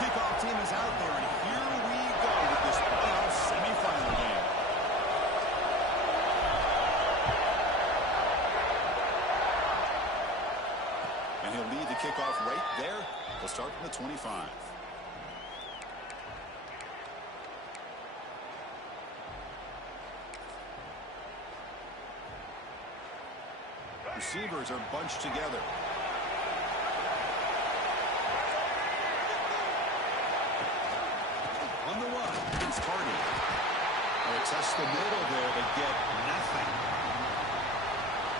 Kickoff team is out there, and here we go with this playoff semifinal game. And he'll lead the kickoff right there. We'll start from the 25. Receivers are bunched together. On the one, it's Hardy. They test the middle there to get nothing.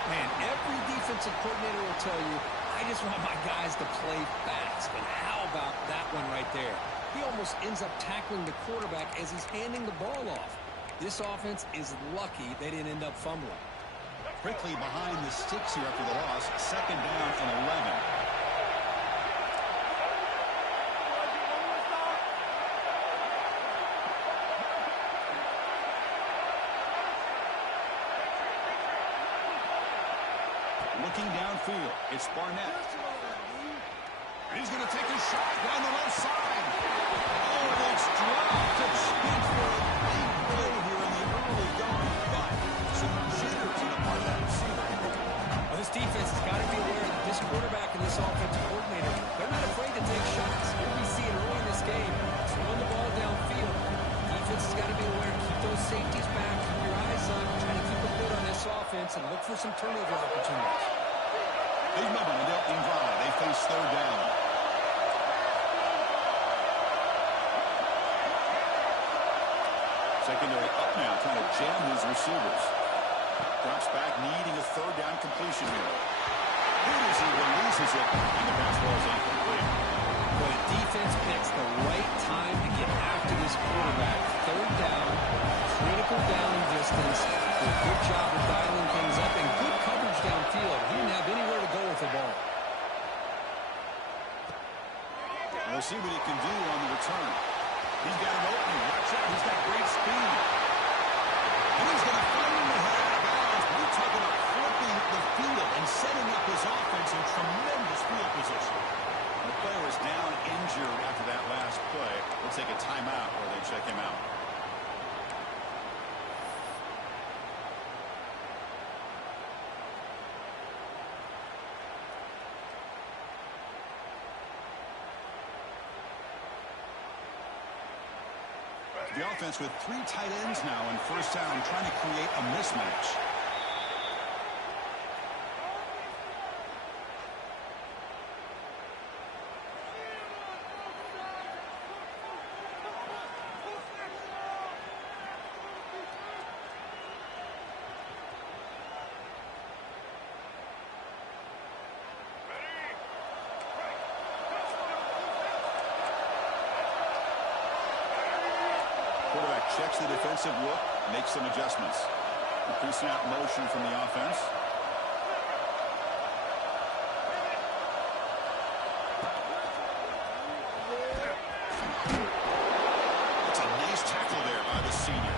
Man, every defensive coordinator will tell you, I just want my guys to play fast. And how about that one right there? He almost ends up tackling the quarterback as he's handing the ball off. This offense is lucky they didn't end up fumbling. Quickly behind the sticks here after the loss. 2nd down and 11. Looking downfield, it's Barnett. He's going to take a shot down the left side. Oh, it's dropped. It's good for a big play here in the early going, but some jitters in the part of that receiver. Well, this defense has got to be aware that this quarterback and this offensive coordinator, they're not afraid to take shots. Here we see it early in this game, throwing the ball downfield. Defense has got to be aware. Keep those safeties back. Keep your eyes up. Try to keep a lid on this offense and look for some turnover opportunities. Big moment in the opening drive. They face 3rd down. Secondary up now, trying to jam these receivers. Drops back, needing a 3rd down completion here. Good as he releases it, and the pass ball is incomplete. But the defense picks the right time to get after this quarterback. 3rd down, critical down distance. Did a good job of dialing things up and good coverage downfield. He didn't have anywhere to go with the ball. We'll see what he can do on the return. He's got an opening. Watch out. He's got great speed. And he's going to finally head out of bounds. We're talking about flipping the field and setting up his offense in tremendous field position. The player is down injured after that last play. We'll take a timeout where they check him out. The offense with 3 tight ends now in 1st down, trying to create a mismatch. Quarterback checks the defensive look, makes some adjustments. Increasing out motion from the offense. That's a nice tackle there by the senior.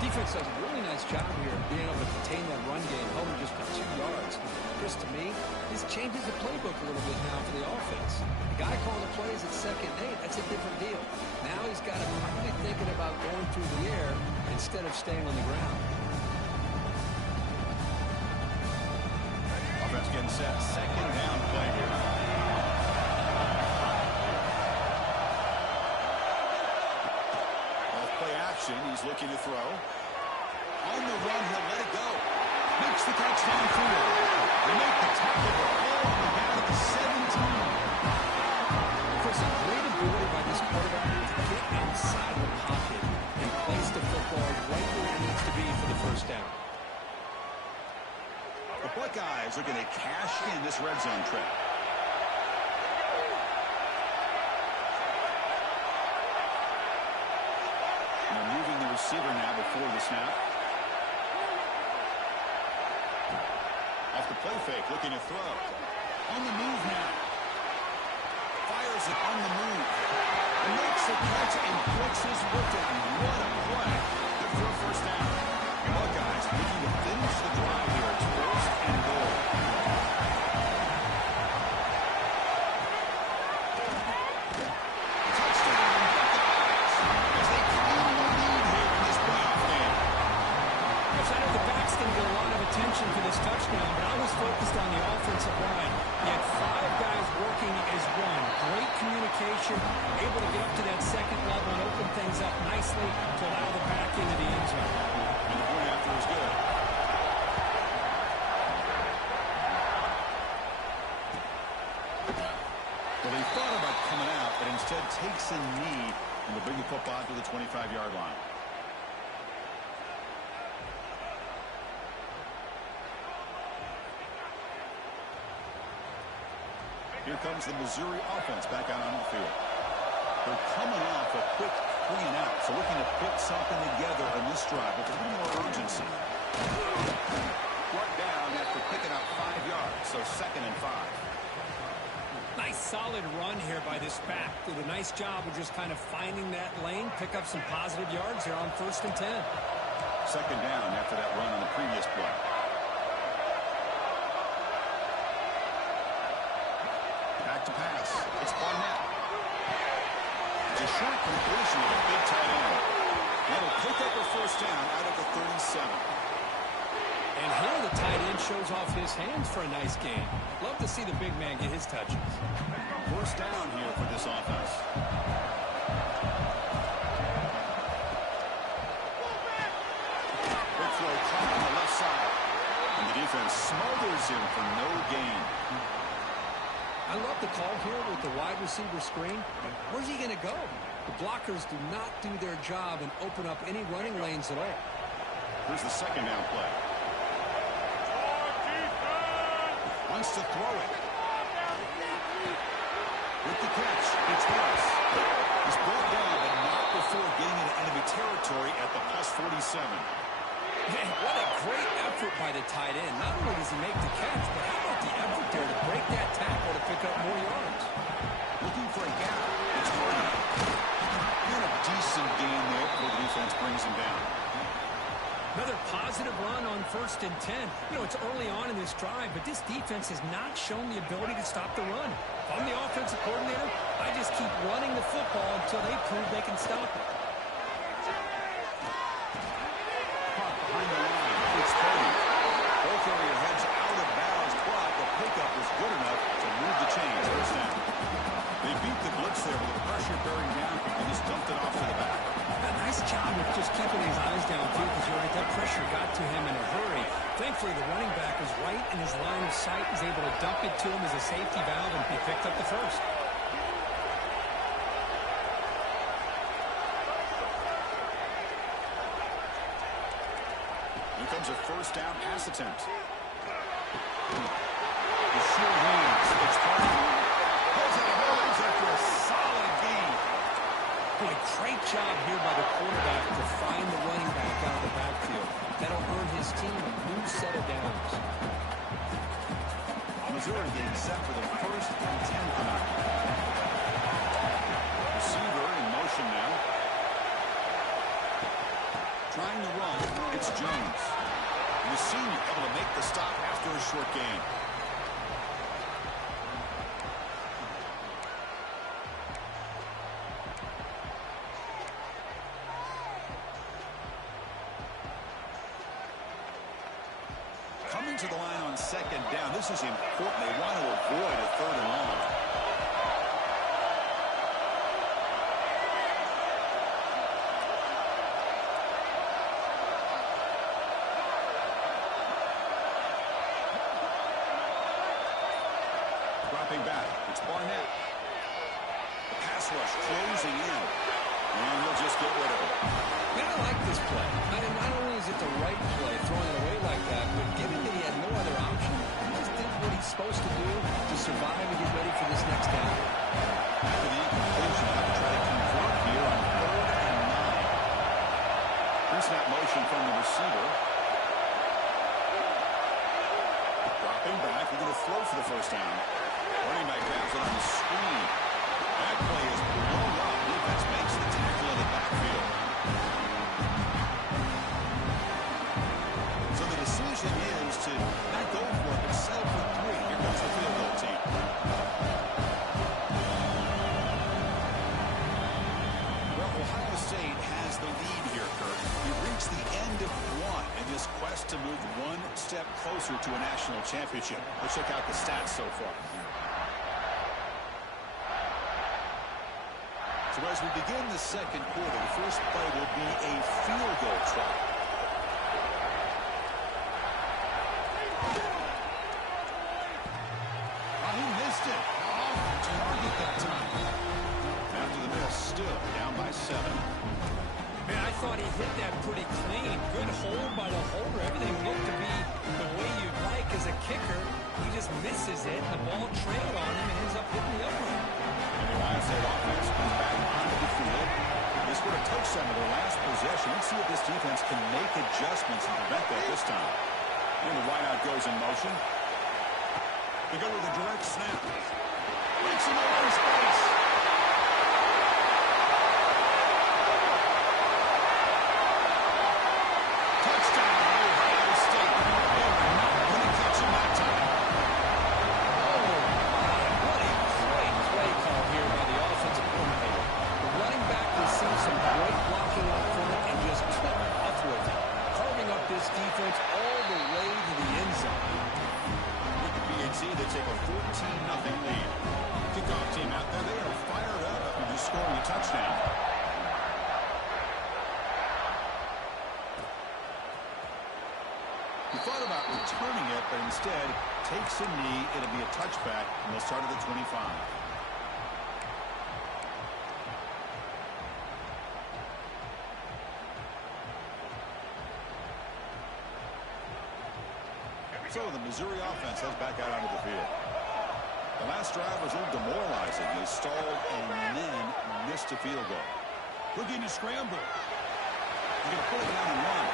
Defense does a really nice job here of being able to contain that run game, holding just for 2 yards. Chris, to me, this changes the playbook a little bit now for the offense. The guy calling the plays at 2nd and 8, that's a different deal. Now he's got to probably thinking about going through the air instead of staying on the ground. Offense getting set. 2nd down play here. Off play action. He's looking to throw. On the run, he'll let it go. Makes the catch downfield. They make the tackle all the way down at the 17. Chris, a great ability by this quarterback to get outside the pocket and place the football right where it needs to be for the 1st down. The Buckeyes looking to cash in this red zone trip. They're moving the receiver now before the snap. Off the play fake, looking to throw. On the move now. Fires it on the move. And makes the catch and puts his foot down. What a play. Good for a 1st down. Buckeyes looking to finish the drive here. It's 1st and goal. Touchdown, Buckeyes. As they claim the lead here in this playoff game. I know the back's going to get a lot of attention for this touchdown, but I was focused on the offensive line. He had 5 guys working as one. Great communication, able to get up to that 2nd level and open things up nicely to allow the back into the end zone. And the point after is good. Well, he thought about coming out, but instead takes a knee and will bring the football to the 25-yard line. Here comes the Missouri offense back out on the field. They're coming off a quick 3-and-out, so looking to put something together in this drive with a little more urgency. Brought down after picking up 5 yards, so 2nd and 5. Nice solid run here by this back. Did a nice job of just kind of finding that lane, pick up some positive yards there on 1st and 10. 2nd down after that run on the previous play. Back to pass. It's Barnett. It's a short completion of a big tight end. That'll pick up a 1st down out of the 37. And here the tight end shows off his hands for a nice gain. Love to see the big man get his touches. 1st down here for this offense. Big throw caught on the left side. And the defense smothers him for no gain. I love the call here with the wide receiver screen. Where's he going to go? The blockers do not do their job and open up any running lanes at all. Here's the 2nd down play. Wants to throw it. With the catch, it's Harris. He's brought down, but not before getting into enemy territory at the +47. Man, what a great effort by the tight end. Not only does he make the catch, but how about the effort there to break that tackle to pick up more yards? Looking for a gap. It's Harden. And a decent gain there before the defense brings him down. Another positive run on 1st and 10. You know, it's early on in this drive, but this defense has not shown the ability to stop the run. If I'm the offensive coordinator, I just keep running the football until they prove they can stop it. Caught behind the line. It's Cody. Both area heads out of bounds, but the pickup was good enough to move the chains. 1st down. They beat the blitz there with the pressure bearing down and just dumped it off to the back. A nice job of just keeping his eyes downfield because you're right, that pressure got to him in a hurry. Thankfully, the running back was right in his line of sight. He's able to dump it to him as a safety valve, and he picked up the 1st. Here comes a 1st down pass attempt. The sure hands. It's Harden. Pulls out of bounds after a solid gain. Boy, great job here by the quarterback to find the running back out of the backfield. That'll earn his team a new set of downs. Missouri getting set for the 1st and 10 tonight. Receiver in motion now. Trying to run. It's Jones. And the senior able to make the stop after a short gain. Coming to the line on 2nd down. This is important. They want to avoid a 3rd and long. Dropping back. It's Barnett. The pass rush closing in. And he'll just get rid of it. Man, I like this play. I mean, not only is it the right play, throwing it away like that, but given that he had no other option, he just did what he's supposed to do to survive and get ready for this next down. After the incompletion, I will try to convert here on 3rd and 9. Here's that motion from the receiver. Dropping back. We're going to throw for the 1st down. Running back grabs it on the screen. That play is blown up. Defense makes the tackle in the backfield. So the decision is to not go for it, but settle for 3. Here comes the field goal team. Well, Ohio State has the lead here, Kirk. We've reached the end of 1 in this quest to move 1 step closer to a national championship. Let's check out the stats so far. So as we begin the 2nd quarter, the first play will be a field goal try. Oh, he missed it. Off target that time. After the miss, still down by 7. Man, I thought he hit that pretty clean. Good hold by the holder. Everything looked to be the way you'd like as a kicker. He just misses it. The ball trailed on him and ends up hitting the upright. And the Lions say offense comes back onto the field. They scored a touchdown in their last possession. Let's see if this defense can make adjustments and prevent that this time. And the wideout goes in motion. They go with a direct snap. Breaks into one space. Touchdown, Ohio State. They were not going to catch him that time. Oh, my. What a great play call here by the offensive coordinator. The running back received some great blocking up front and just took off with it, carving up this defense all the way to the end zone. With the PHC, they take a 14-0 lead. Kickoff team out there, they are fired up after just scoring a touchdown. He thought about returning it, but instead takes a knee. It'll be a touchback, and they'll start at the 25. So the Missouri offense heads back out onto the field. The last drive was a little demoralizing. They stalled and then missed a field goal. Looking to scramble. He's going to pull it down and run.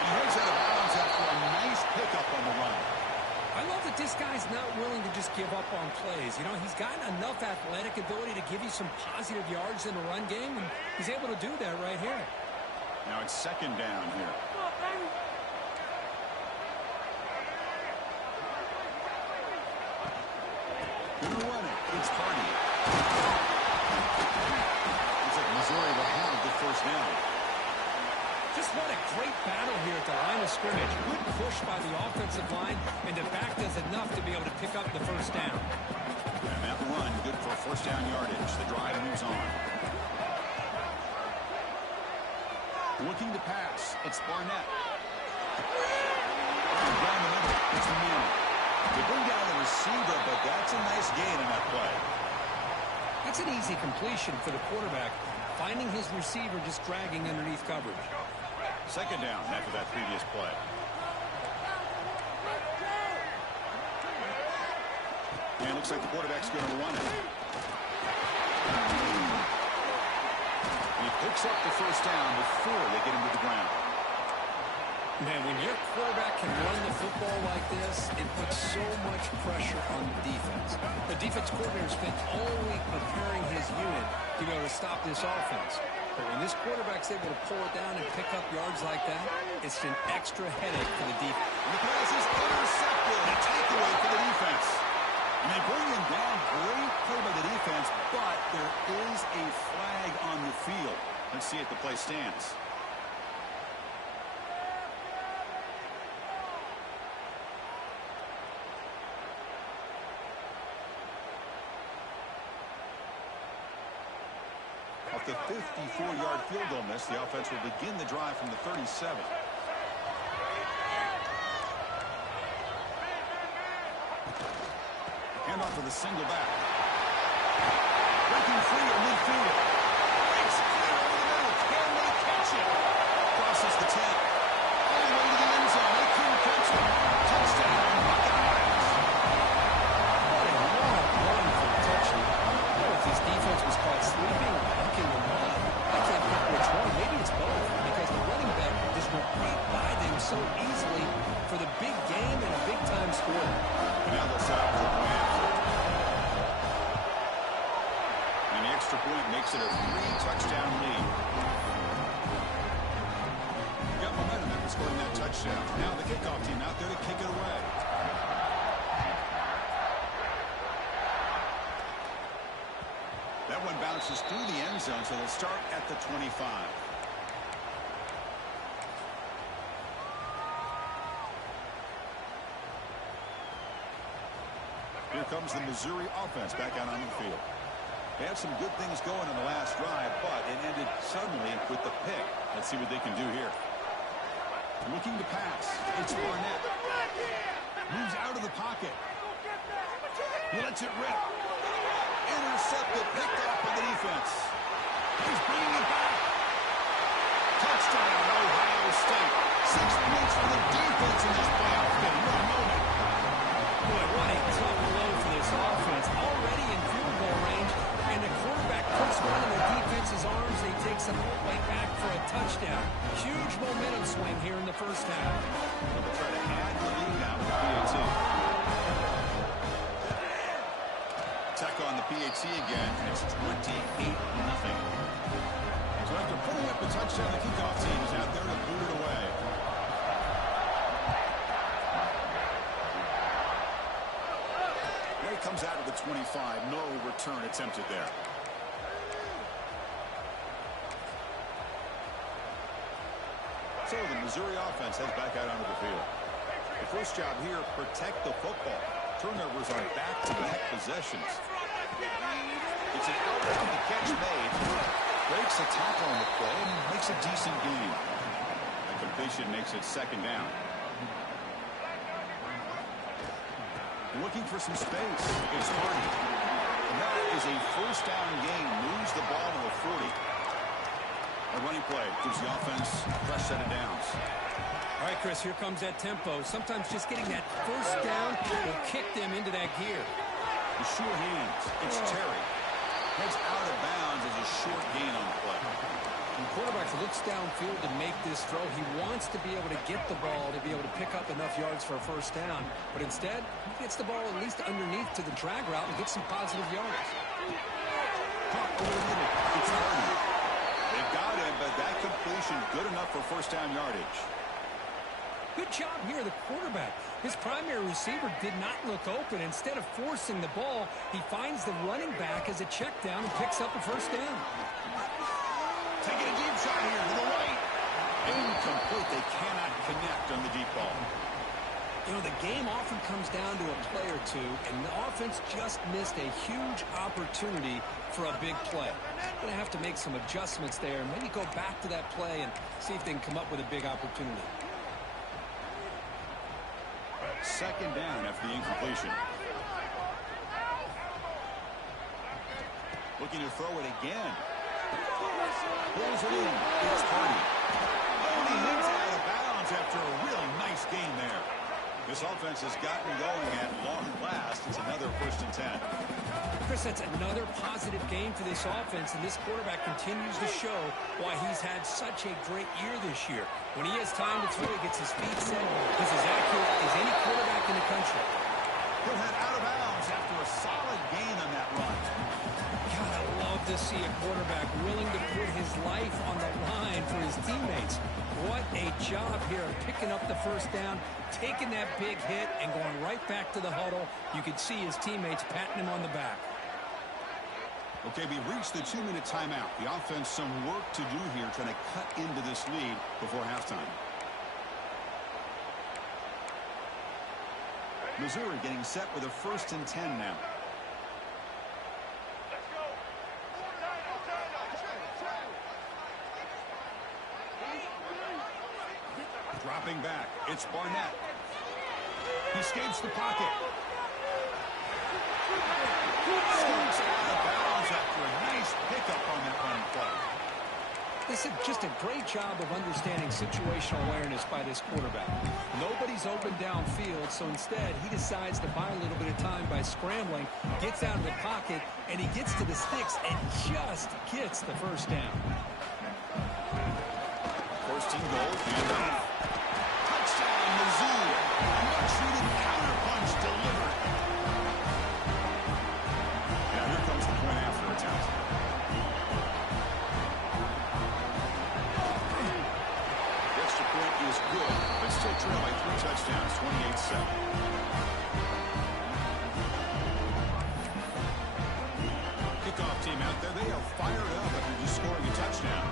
He heads out of bounds after a nice pickup on the run. I love that this guy's not willing to just give up on plays. You know, he's got enough athletic ability to give you some positive yards in the run game, and he's able to do that right here. Now it's second down here. Going to run it. It's Hardy. Looks like Missouri will have the first down. Just what a great battle here at the line of scrimmage. Good push by the offensive line, and the back does enough to be able to pick up the first down. And that run, good for first down yardage. The drive moves on. Looking to pass. It's Barnett. Down the middle. It's Manning. They bring down the receiver, but that's a nice gain in that play. That's an easy completion for the quarterback, finding his receiver just dragging underneath coverage. Second down after that previous play. And it looks like the quarterback's going to run it. He picks up the first down before they get him to the ground. Man, when your quarterback can run the football like this, it puts so much pressure on the defense. The defense coordinator spent all week preparing his unit to be able to stop this offense. But when this quarterback's able to pull it down and pick up yards like that, it's an extra headache for the defense. And the pass is intercepted. A takeaway for the defense. And they bring him down. Great play by the defense, but there is a flag on the field. Let's see if the play stands. Off the 54-yard field goal miss, the offense will begin the drive from the 37. Hand off to the single back. Breaking free at midfield. Breaks clear over the middle. Can they catch it? Crosses the 10. All the way to the end zone. They couldn't catch it. Touchdown, Buckeyes. What a long run for a touchdown. I don't know if this defense was caught sleeping or ducking the run. I can't pick which one. Maybe it's both, because the running back just went right by them so easily for the big game and a big-time score. And now they'll set up for the point. And the extra point makes it a 3-touchdown lead. Got momentum after scoring that touchdown. Now the kickoff team out there to kick it away. That one bounces through the end zone, so they'll start at the 25. Here comes the Missouri offense back out on the field. They had some good things going on the last drive, but it ended suddenly with the pick. Let's see what they can do here. Looking to pass. It's Barnett. Moves out of the pocket. He lets it rip. Intercepted, picked off by the defense. He's bringing it back. Touchdown, Ohio State. 6 points for the defense in this playoff game. What a moment. Boy, what a tough blow for this offense. Already in field goal range, and the quarterback puts one in the defense's arms, and he takes them all the way back for a touchdown. Huge momentum swing here in the first half. They'll try to add the lead now with the PAT. Tech on the PAT again, and it's 28-0. So after putting up a touchdown, the kickoff team is out there to boot it away. There he comes out of the 25. No return attempted there. So the Missouri offense heads back out onto the field. The first job here, protect the football. Turnovers on back-to-back possessions. It's an outcome the catch made. Breaks a tackle on the play and makes a decent gain. The completion makes it second down. Looking for some space. It's Hardy. And that is a first down gain. Moves the ball to the 40. A running play gives the offense a fresh set of downs. All right, Chris, here comes that tempo. Sometimes just getting that first down will kick them into that gear. The sure hands. It's Terry. Heads out of bounds as a short gain on the play. When the quarterback looks downfield to make this throw, he wants to be able to get the ball to be able to pick up enough yards for a first down. But instead, he gets the ball at least underneath to the drag route and gets some positive yards. Caught over the middle. It's Hardy. They got him, but that completion good enough for first down yardage. Good job here, the quarterback. His primary receiver did not look open. Instead of forcing the ball, he finds the running back as a check down and picks up a first down. Taking a deep shot here to the right. Incomplete. They cannot connect on the deep ball. You know, the game often comes down to a play or two, and the offense just missed a huge opportunity for a big play. Going to have to make some adjustments there, maybe go back to that play and see if they can come up with a big opportunity. Second down after the incompletion. Looking to throw it again. Pulls it in. It's Hardy. Oh, he hits it out of bounds after a really nice gain there. This offense has gotten going at long last. It's another first and 10. Chris, that's another positive game for this offense, and this quarterback continues to show why he's had such a great year this year. When he has time to throw, he gets his feet set. He's as accurate as any quarterback in the country. He'll head out of bounds after a solid gain on that run. God, I love to see a quarterback willing to put his life on the line for his teammates. What a job here of picking up the first down, taking that big hit, and going right back to the huddle. You could see his teammates patting him on the back. Okay, we reached the 2-minute timeout. The offense some work to do here trying to cut into this lead before halftime. Missouri getting set with a first and 10 now. Dropping back, it's Barnett. He escapes the pocket. Scoots out of bounds after a nice pickup on that run play. This is just a great job of understanding situational awareness by this quarterback. Nobody's open downfield, so instead he decides to buy a little bit of time by scrambling, gets out of the pocket, and he gets to the sticks and just gets the first down. First and goal, handoff. Touchdown, Mizzou. A much-needed counterpunch delivered. Now here comes the point after attempt. The extra point is good, but still trail by 3 touchdowns, 28-7. Kickoff team out there, they are fired up after just scoring a touchdown.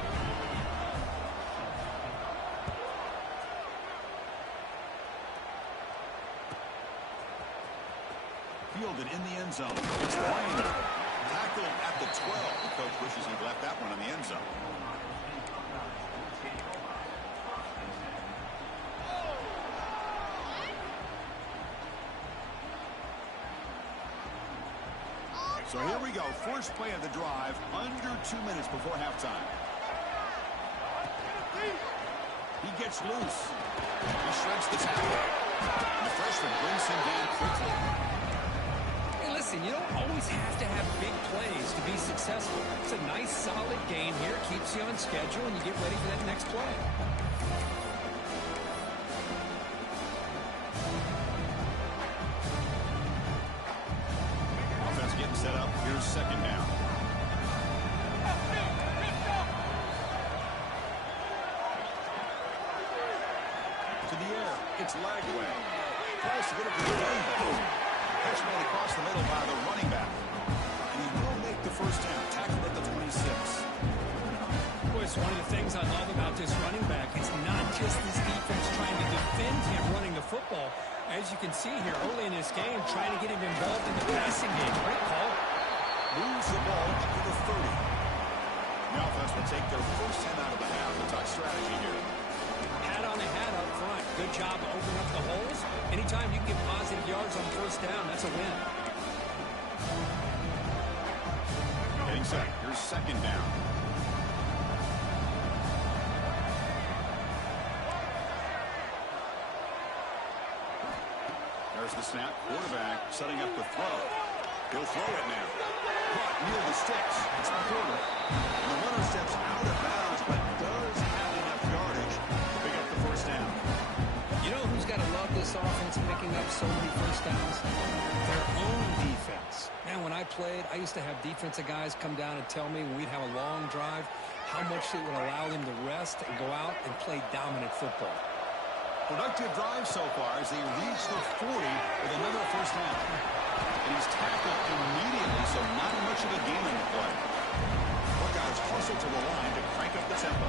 Fielded in the end zone. It's Lane. Tackled at the 12. The coach wishes he'd left that one in the end zone. So here we go. First play of the drive. Under 2 minutes before halftime. gets loose. He shreds the tackle. And the freshman brings him down quickly. Hey, listen, you don't always have to have big plays to be successful. It's a nice, solid game here. Keeps you on schedule, and you get ready for that next play. Offense getting set up. Here's second down. To the air. It's Lagway. Tries to get it to the running back. Catch made across the middle by the running back. And he will make the first down. Tackled at the 26. Boy, it's one of the things I love about this running back. It's not just this defense trying to defend him running the football. As you can see here early in this game, trying to get him involved in the passing game. Great call. Moves the ball to the 30. The offense will take their first 10 out of the half. A touch strategy here. Hat on a hat up front. Good job of opening up the holes. Anytime you can get positive yards on first down, that's a win. Getting set. Here's second down. There's the snap. Quarterback setting up the throw. He'll throw it now. Caught near the sticks. It's Porter. And the runner steps out of bounds, but does have enough yardage to pick up the first down. You know who's got to love this offense picking up so many first downs? Their own defense. Man, when I played, I used to have defensive guys come down and tell me when we'd have a long drive how much it would allow them to rest and go out and play dominant football. Productive drive so far as they reach the 40 with another first down. And he's tackled immediately, so not much of a gain on the play. Buckeyes hustle to the line to crank up the tempo.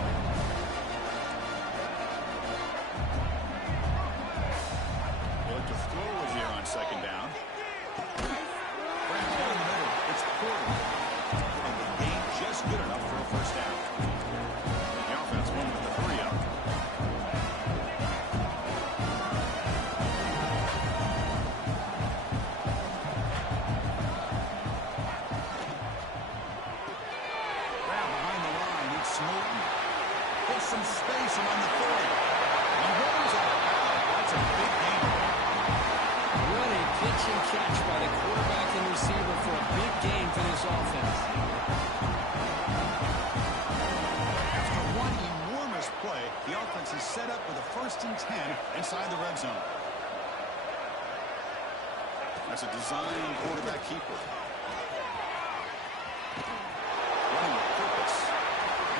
We'll look to throw it here on second down. Right down the middle, it's Porter. And the gain just good enough for a first down. The offense won with the 3 up. Some space around the 40. He rolls out of bounds. That's a big gain. What a pitch and catch by the quarterback and receiver for a big gain for this offense. After one enormous play, the offense is set up with a 1st and 10 inside the red zone. That's a design quarterback keeper. Running with purpose.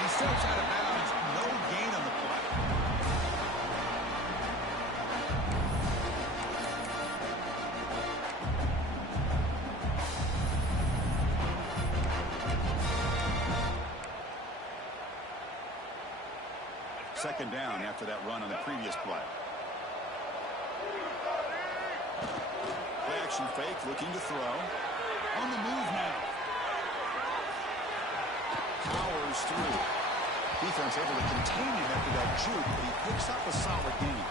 He steps out of bounds. No gain on the play. Second down after that run on the previous play. Play action fake, looking to throw. On the move now. Powers through. Defense able to contain him after that juke, but he picks up a solid gain.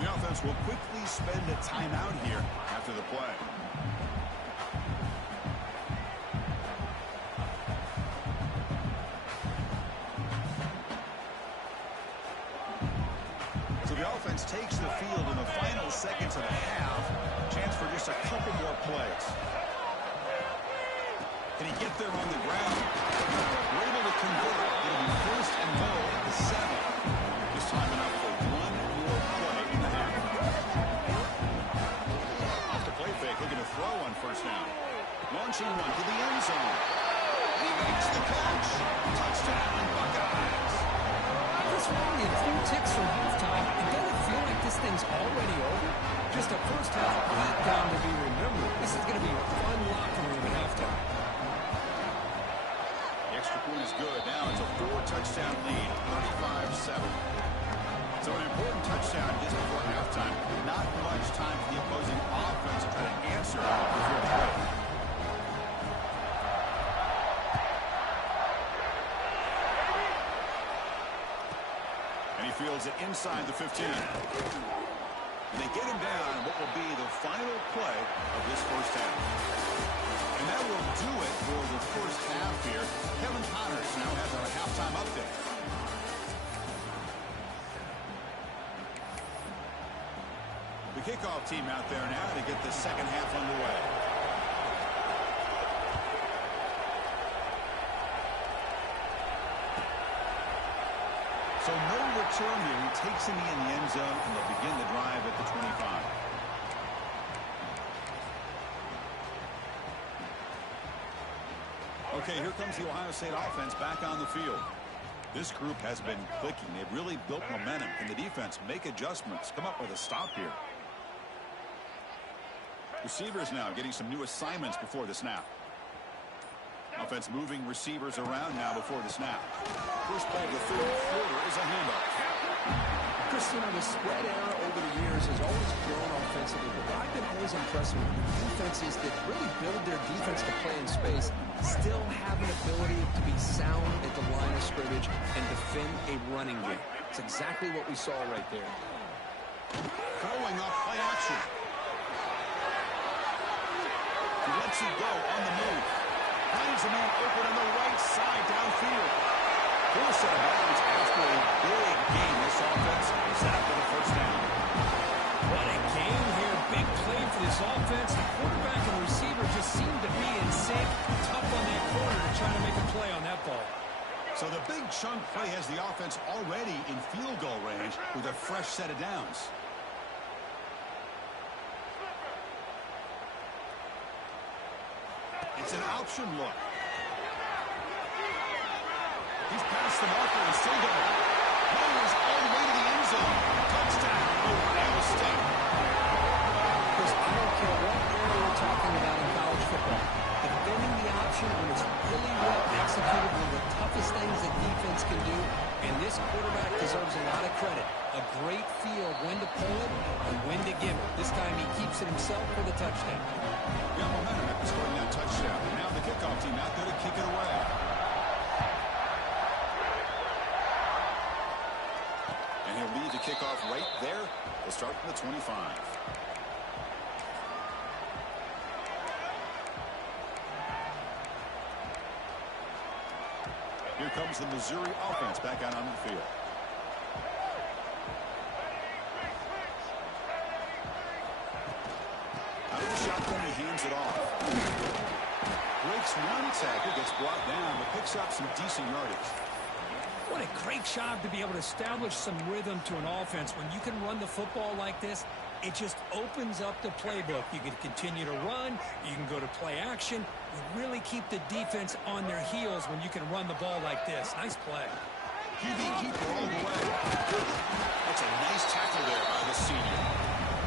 The offense will quickly spend a timeout here after the play. So the offense takes the field in the final seconds of the half. Chance for just a couple more plays. Can he get there on the ground? We're able to convert. It'll be 1st and goal at the 7. This time enough for one more play in the half. Off the play fake, looking to throw on first down. Launching one to the end zone. He makes the catch. Touchdown, Buckeyes. This one, only a few ticks from halftime. It doesn't feel like this thing's already over. Just a first half beatdown to be remembered. This is going to be a fun locker room at halftime. Extra point is good. Now it's a 4-touchdown lead, 35-7. So an important touchdown just before halftime. Not much time for the opposing offense to try to answer before the break. And he fields it inside the 15. And they get him down in what will be the final play of this first half. And that will do it for the first half here. Kevin Connors now has our halftime update. The kickoff team out there now to get the second half underway. So no return here. He takes him in the end zone, and they'll begin the drive at the 25. Okay, here comes the Ohio State offense back on the field. This group has been clicking. They've really built momentum. Can the defense make adjustments? Come up with a stop here. Receivers now getting some new assignments before the snap. Offense moving receivers around now before the snap. First play of the third quarter is a handoff. Christian, the spread era over the years has always grown offensively, but what I've been always impressed with defenses that really build their defense to play in space still have an ability to be sound at the line of scrimmage and defend a running game. It's exactly what we saw right there. Throwing off play action. He lets it go on the move. Finds a man open on the right side downfield. Full set of bounds after a big game. This offense set up for the first down. What a game here. Big play for this offense. The quarterback and receiver just seem to be in sync. Tough on that corner to try to make a play on that ball. So the big chunk play has the offense already in field goal range with a fresh set of downs. It's an option look. He's past the marker and still going. Runners all the way to the end zone. Touchdown, Ohio State. Chris, I don't care what area we're talking about in college football. Defending the option when it's really well executed, one of the toughest things that defense can do, and this quarterback deserves a lot of credit. A great feel of when to pull it and when to give it. This time he keeps it himself for the touchdown. Got momentum after scoring that touchdown. And now the kickoff team out there to kick it away. And he'll lead the kickoff right there. They'll start from the 25. Here comes the Missouri offense back out on the field. Out of the shotgun, he hands it off. Breaks one tackle, gets brought down, but picks up some decent yardage. What a great job to be able to establish some rhythm to an offense. When you can run the football like this, it just opens up the playbook. You can continue to run. You can go to play action. You really keep the defense on their heels when you can run the ball like this. Nice play. QB keeper all the way. That's a nice tackle there by the senior.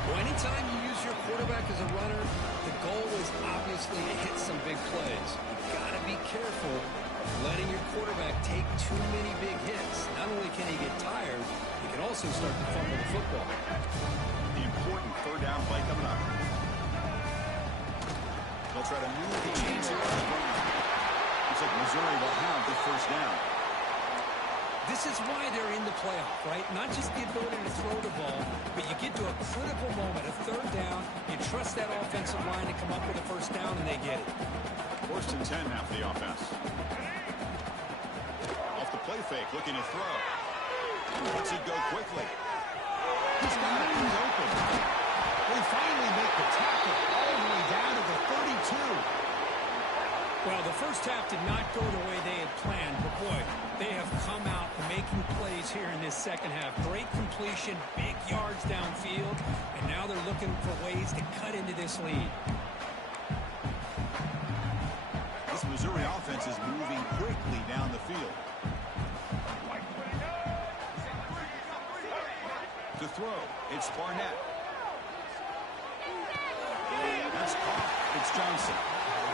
Well, anytime you use your quarterback as a runner, the goal is obviously to hit some big plays. You've got to be careful of letting your quarterback take too many big hits. Not only can he get tired, he can also start to fumble the football. The important third down play coming up. They'll try to move the chains here on the ground. Looks like Missouri will have the first down. This is why they're in the playoff, right? Not just the ability to throw the ball, but you get to a critical moment, a third down. You trust that offensive line to come up with a first down, and they get it. First and 10 now for the offense. Off the play fake, looking to throw. Lets it go quickly. He's got it. He's open. They finally make the tackle all the way down to the 32. Well, the first half did not go the way they had planned, but boy, they have come out making plays here in this second half. Great completion, big yards downfield, and now they're looking for ways to cut into this lead. This Missouri offense is moving quickly down the field. To throw, it's Barnett. That's caught. It's Johnson.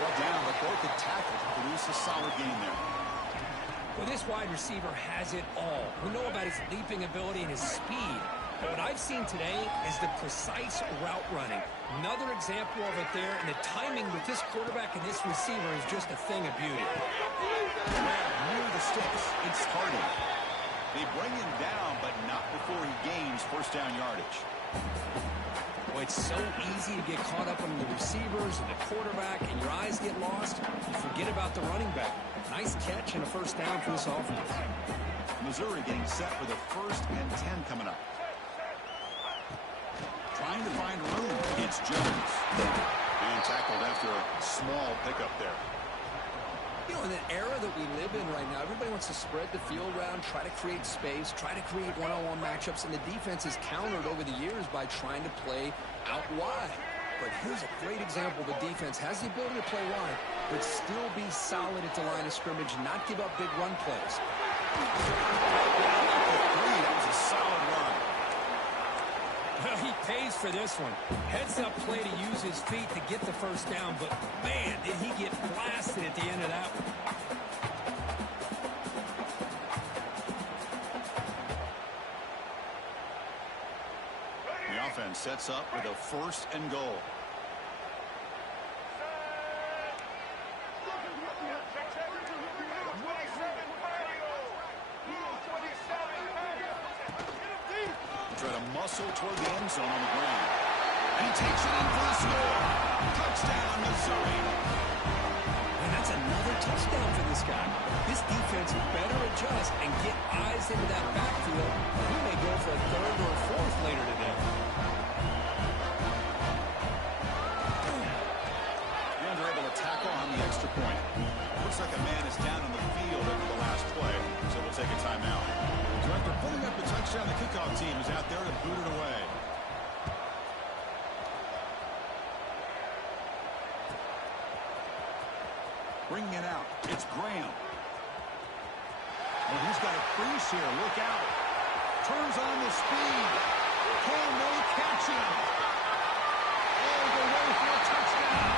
Well down, but broke the tackle to produce a solid game there. Well, this wide receiver has it all. We know about his leaping ability and his speed. But what I've seen today is the precise route running. Another example of it there, and the timing with this quarterback and this receiver is just a thing of beauty. Near the sticks, it's Hardy. They bring him down, but not before he gains first down yardage. Boy, it's so easy to get caught up on the receivers and the quarterback, and your eyes get lost. You forget about the running back. Nice catch and a first down for this offense. Missouri getting set for the 1st and 10 coming up. Trying trying to find room. It's Jones. And tackled after a small pickup there. You know, in the era that we live in right now, everybody wants to spread the field around, try to create space, try to create one-on-one matchups, and the defense is countered over the years by trying to play out wide. But here's a great example. The defense has the ability to play wide, but still be solid at the line of scrimmage, not give up big run plays. That was a solid run. Well, he pays for this one. Heads-up play to use his feet to get the first down, but, man, did he get blasted at the end of that one. The offense sets up with a 1st and goal. Try to muscle toward the end zone on the ground. And he takes it in for the score. Touchdown, Missouri. And that's another touchdown for this guy. This defense better adjust and get eyes into that backfield. He may go for a 3rd or a 4th later today. And they're able to tackle on the extra point. Looks like a man is down on the field after the last play, so we'll take a timeout. So after putting up the touchdown, the kickoff team is out there to boot it away. Bringing it out, it's Graham. Well, he's got a crease here, look out. Turns on the speed. Can they catch him? All the way for a touchdown.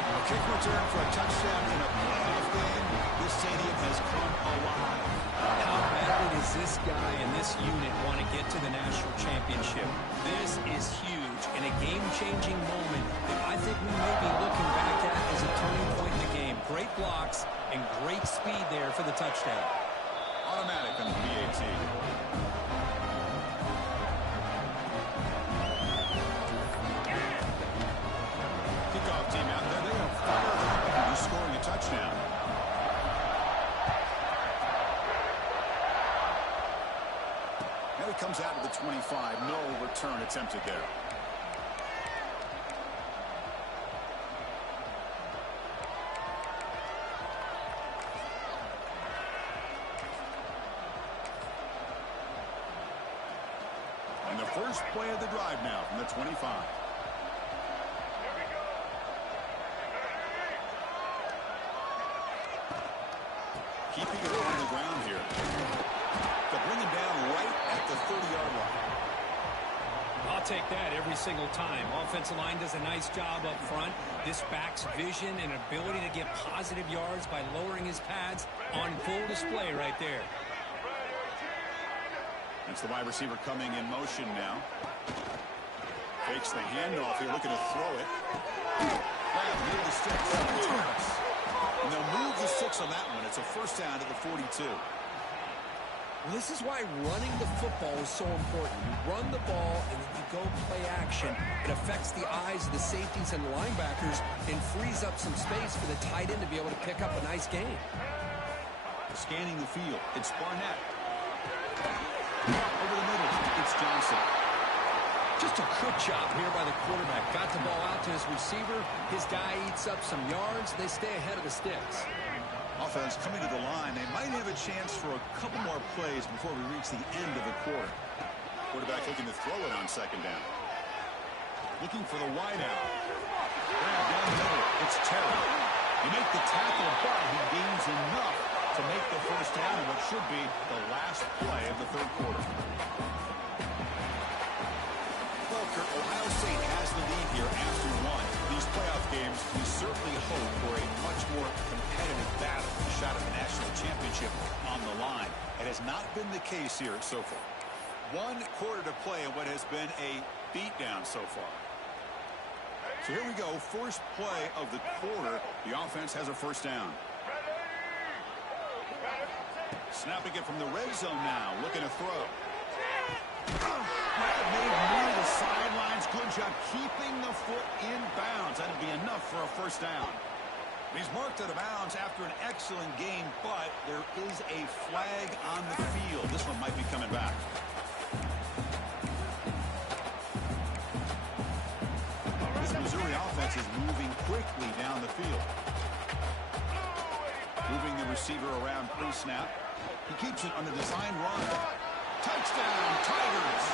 A kick return for a touchdown in a playoff game. This stadium has come alive. How badly does this guy and this unit want to get to the national championship? This is huge and a game-changing moment that I think we may be looking back at as a turning point in the game. Great blocks and great speed there for the touchdown. Automatic on the PAT. Kickoff team out there. They're going to fire up after scoring a touchdown. Now he comes out to the 25. No return attempted there. And the first play of the drive now from the 25. Keeping it on the ground here. They'll bring him down right at the 30-yard line. I'll take that every single time. Offensive line does a nice job up front. This back's vision and ability to get positive yards by lowering his pads on full display right there. That's the wide receiver coming in motion now. Fakes the handoff here, looking to throw it. Grab near the sticks. And they'll move the 6 on that one. It's a first down to the 42. Well, this is why running the football is so important. You run the ball and then you go play action. It affects the eyes of the safeties and the linebackers and frees up some space for the tight end to be able to pick up a nice gain. Scanning the field, it's Barnett. Over the middle, it's Johnson. Just a quick job here by the quarterback. Got the ball out to his receiver. His guy eats up some yards. They stay ahead of the sticks. Offense coming to the line. They might have a chance for a couple more plays before we reach the end of the quarter. Quarterback looking to throw it on second down. Looking for the wide out. Grab down the middle. It's Terry. You make the tackle, but he gains enough to make the first down in what should be the last play of the third quarter. Well, Kurt, Ohio State has the lead here after one. These playoff games, we certainly hope for a much more competitive battle, a shot at the national championship on the line. It has not been the case here so far. 1 quarter to play in what has been a beatdown so far. So here we go, first play of the quarter. The offense has a first down. Snapping it from the red zone now, looking to throw. Made near the sidelines. Good job keeping the foot in bounds. That'll be enough for a first down. He's marked out of bounds after an excellent game, but there is a flag on the field. This one might be coming back. Missouri offense is moving quickly down the field. Moving the receiver around pre-snap. He keeps it on the design run. Touchdown, Tigers.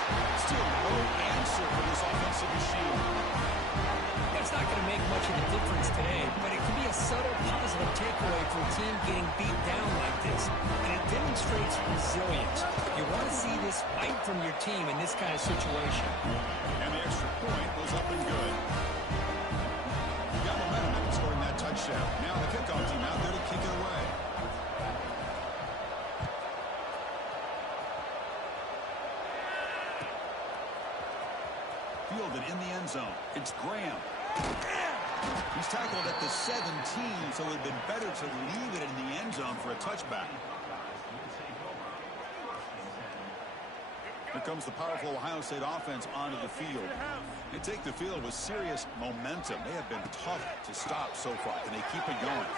Still no answer for this offensive machine. It's not going to make much of a difference today, but it can be a subtle positive takeaway for a team getting beat down like this. And it demonstrates resilience. You want to see this fight from your team in this kind of situation. And the extra point was up and good. Got momentum after scoring that touchdown. Now the kickoff team out there to kick it away. Fielded in the end zone. It's Graham. He's tackled at the 17, so it would have been better to leave it in the end zone for a touchback. Here comes the powerful Ohio State offense onto the field. They take the field with serious momentum. They have been tough to stop so far. Can they keep it going?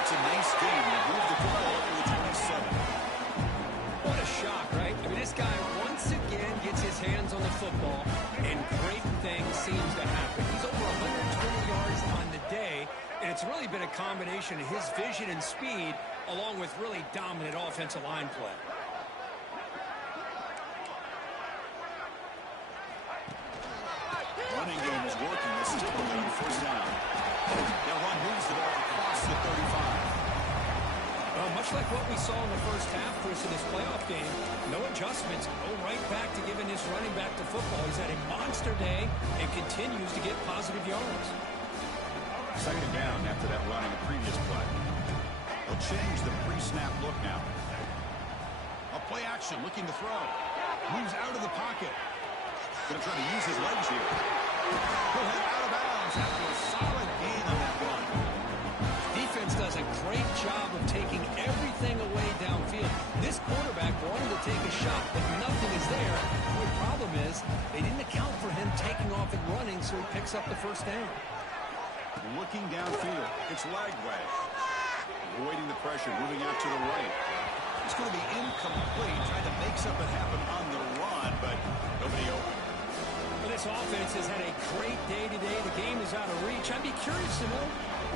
It's a nice game. They move the football up to the 27. What a shock, right? I mean, this guy once again gets his hands on the football, and great things seems to happen. He's over 120 yards on the day, and it's really been a combination of his vision and speed along with really dominant offensive line play. Running game is working. They still on first down. Their run moves the ball across the 35. Much like what we saw in the first half, Chris, in this playoff game, no adjustments. Go right back to giving this running back to football. He's had a monster day and continues to get positive yards. Second down after that run in the previous play. They'll change the pre-snap look now. A play action, looking to throw. Moves out of the pocket. Going to try to use his legs here. He'll head out of bounds after a solid gain on that run. Defense does a great job of taking everything away downfield. This quarterback wanted to take a shot, but nothing is there. The problem is they didn't account for him taking off and running, so he picks up the first down. Looking downfield. It's Lagway. Avoiding the pressure, moving out to the right. It's going to be incomplete, trying to make something happen on the run, but nobody open. Well, this offense has had a great day today. The game is out of reach. I'd be curious to know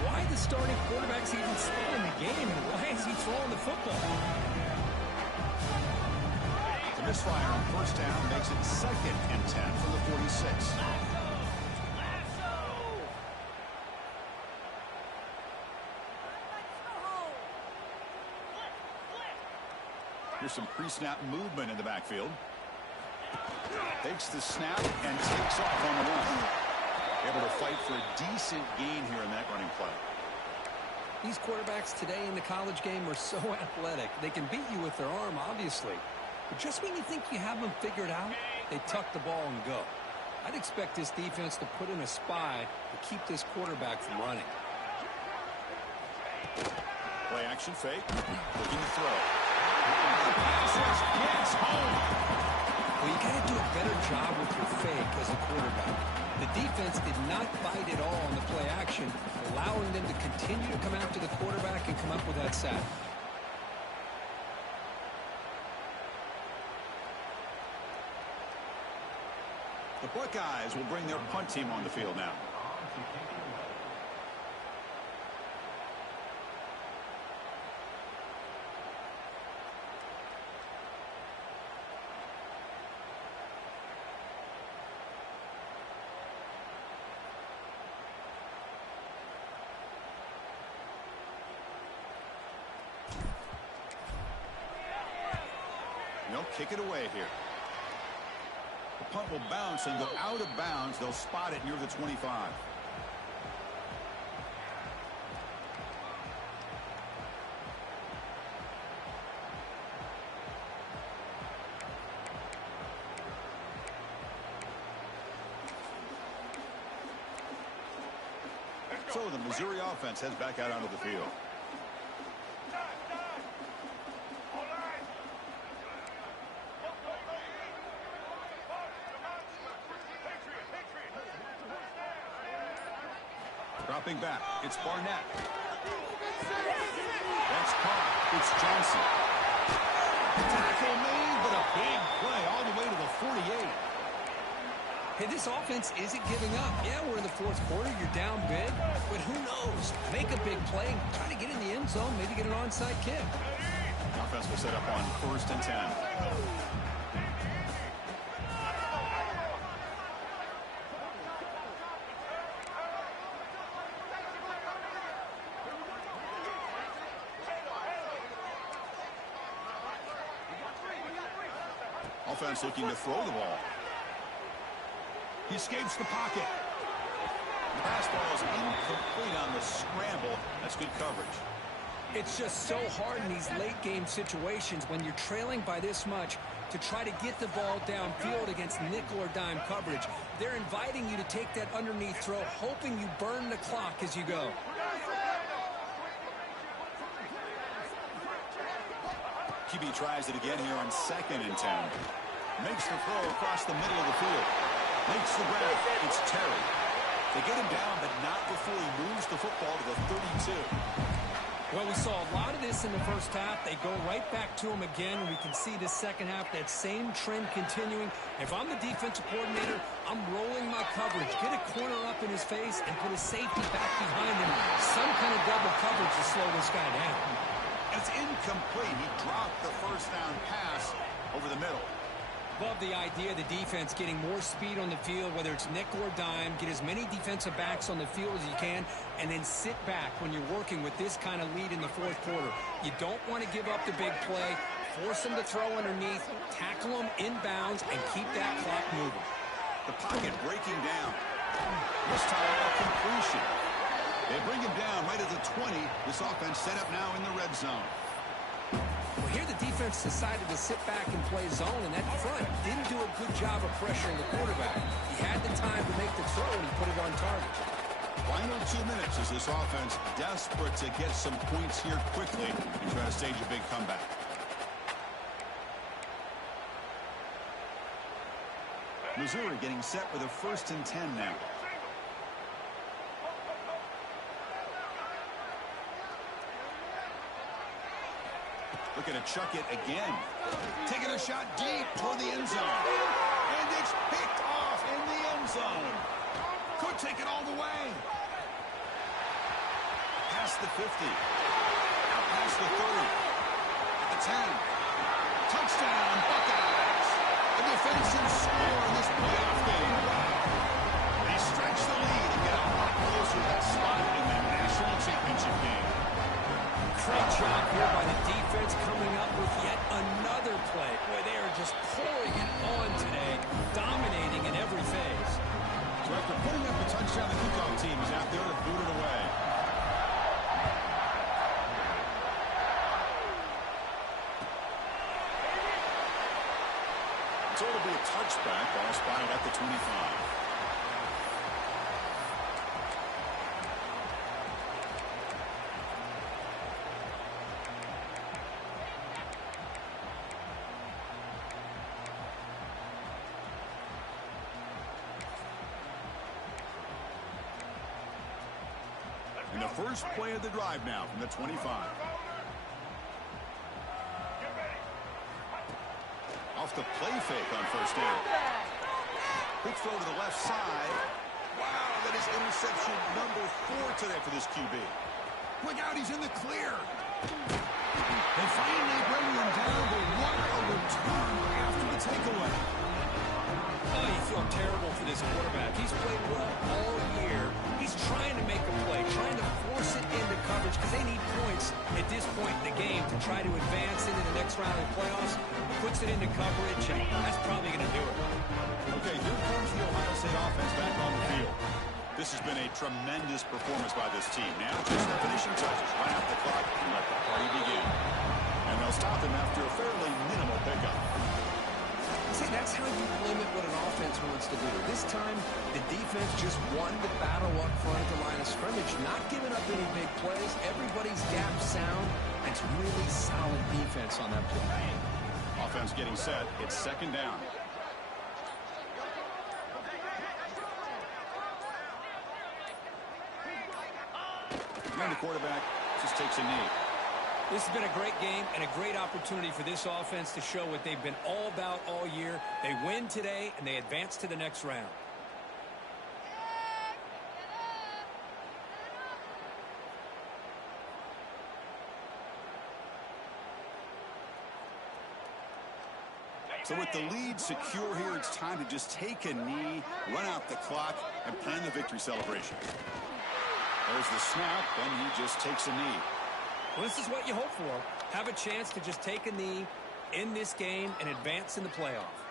why the starting quarterback's even still in the game, and why is he throwing the football? The misfire on first down makes it 2nd and 10 from the 46. Here's some pre-snap movement in the backfield. Takes the snap and takes off on the run. Able to fight for a decent gain here in that running play. These quarterbacks today in the college game are so athletic. They can beat you with their arm, obviously. But just when you think you have them figured out, they tuck the ball and go. I'd expect this defense to put in a spy to keep this quarterback from running. Play action fake. Looking to throw. Yes, home. Well, you got to do a better job with your fake as a quarterback. The defense did not bite at all on the play action, allowing them to continue to come after the quarterback and come up with that sack. The Buckeyes will bring their punt team on the field now. They'll kick it away here. The punt will bounce and go out of bounds. They'll spot it near the 25. So the Missouri offense heads back out onto the field. Dropping back, it's Barnett. That's caught. It's Johnson. Tackle made, but a big play all the way to the 48. Hey, this offense isn't giving up. Yeah, we're in the fourth quarter. You're down big. But who knows? Make a big play. Try to get in the end zone. Maybe get an onside kick. Offense will set up on 1st and 10. Offense looking to throw the ball. He escapes the pocket. The pass ball is incomplete on the scramble. That's good coverage. It's just so hard in these late game situations when you're trailing by this much to try to get the ball downfield against nickel or dime coverage. They're inviting you to take that underneath throw, hoping you burn the clock as you go. QB tries it again here on 2nd and 10. Makes the throw across the middle of the field. Makes the grab. It's Terry. They get him down, but not before he moves the football to the 32. Well, we saw a lot of this in the first half. They go right back to him again. We can see the second half, that same trend continuing. If I'm the defensive coordinator, I'm rolling my coverage. Get a corner up in his face and put a safety back behind him. Some kind of double coverage to slow this guy down. It's incomplete. He dropped the first down pass over the middle. Love the idea of the defense getting more speed on the field, whether it's nickel or dime. Get as many defensive backs on the field as you can, and then sit back when you're working with this kind of lead in the fourth quarter. You don't want to give up the big play. Force them to throw underneath, tackle them inbounds, and keep that clock moving. The pocket breaking down. This time, a completion. They bring him down right at the 20. This offense set up now in the red zone. Well, here the defense decided to sit back and play zone, and that front didn't do a good job of pressuring the quarterback. He had the time to make the throw, and he put it on target. Final 2 minutes as this offense desperate to get some points here quickly and try to stage a big comeback. Missouri getting set with a 1st and 10 now. Looking to chuck it again. Taking a shot deep toward the end zone. And it's picked off in the end zone. Could take it all the way. Past the 50. Out past the 30. At the 10. Touchdown, Buckeyes. A defensive score in this playoff game. They stretch the lead and get a lot closer to that spot in the national championship game. Great job here by the defense coming up with yet another play. Boy, they are just pouring it on today, dominating in every phase. So after putting up the touchdown, the kickoff team is out there to boot it away. So it'll be a touchback, ball spotted at the 25. And the first play of the drive now from the 25. Off the play fake on 1st down. Quick throw to the left side. Wow, that is interception number 4 today for this QB. Look out, he's in the clear. They finally bring him down, but what a return after the takeaway. Oh, you feel terrible for this quarterback. He's played well all year. He's trying to make a play, trying to force it into coverage because they need points at this point in the game to try to advance into the next round of the playoffs. Puts it into coverage, and that's probably going to do it. Okay, here comes the Ohio State offense back on the field. This has been a tremendous performance by this team. Now just the finishing touches, run out the clock, and let the party begin. And they'll stop him after a fairly minimal pickup. See, that's how you limit what an offense wants to do. This time, the defense just won the battle up front at the line of scrimmage, not giving up any big plays. Everybody's gap sound. It's really solid defense on that play. Offense getting set. It's 2nd down. And the quarterback just takes a knee. This has been a great game and a great opportunity for this offense to show what they've been all about all year. They win today, and they advance to the next round. So with the lead secure here, it's time to just take a knee, run out the clock, and plan the victory celebration. There's the snap, and he just takes a knee. Well, this is what you hope for. Have a chance to just take a knee in this game and advance in the playoff.